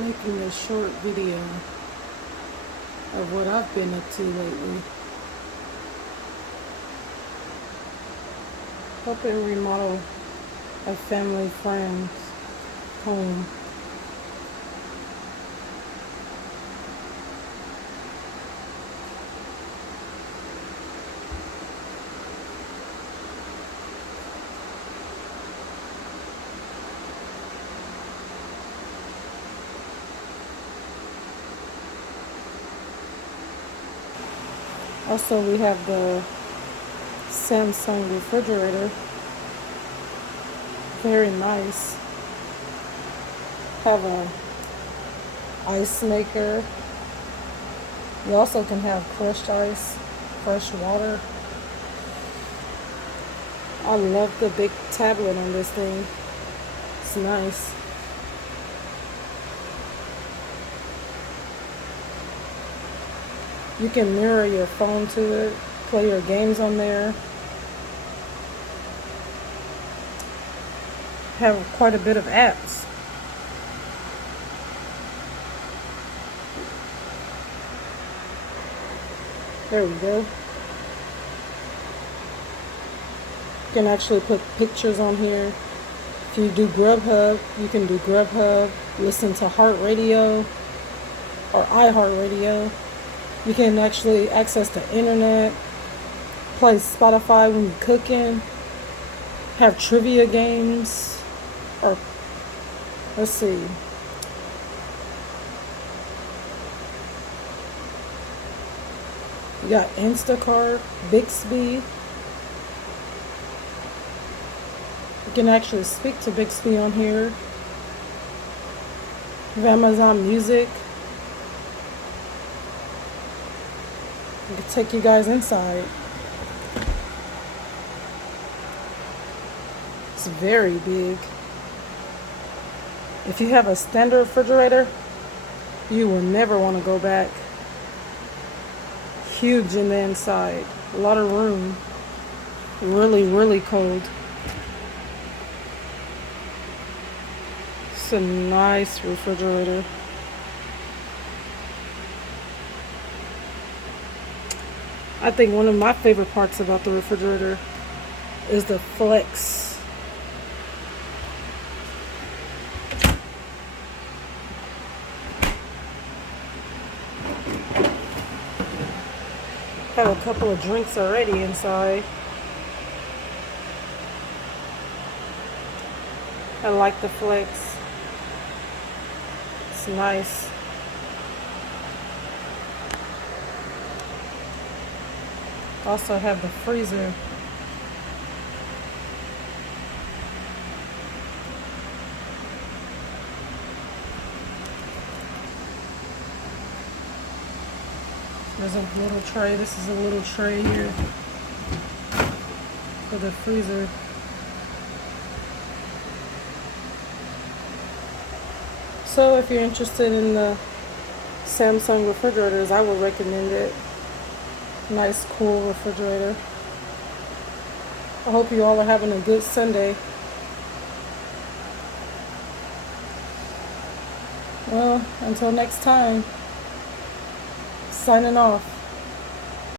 making a short video of what I've been up to lately. Helping remodel a family friend's home. Also, we have the Samsung refrigerator. Very nice. Have a ice maker. You also can have crushed ice, fresh water. I love the big tablet on this thing. It's nice. You can mirror your phone to it, play your games on there. Have quite a bit of apps. There we go. You can actually put pictures on here. If you do Grubhub, you can do Grubhub, listen to Heart Radio or iHeartRadio. You can actually access the internet, play Spotify when you're cooking, have trivia games, or let's see. You got Instacart, Bixby. You can actually speak to Bixby on here. You have Amazon Music. I can take you guys inside. It's very big. If you have a standard refrigerator, you will never want to go back. Huge in the inside. A lot of room. Really, really cold. It's a nice refrigerator. I think one of my favorite parts about the refrigerator is the flex. Have a couple of drinks already inside. I like the flex. It's nice. Also have the freezer. There's a little tray. This is a little tray here for the freezer. So if you're interested in the Samsung refrigerators, I would recommend it. Nice, cool refrigerator. I hope you all are having a good Sunday. Well, until next time, signing off.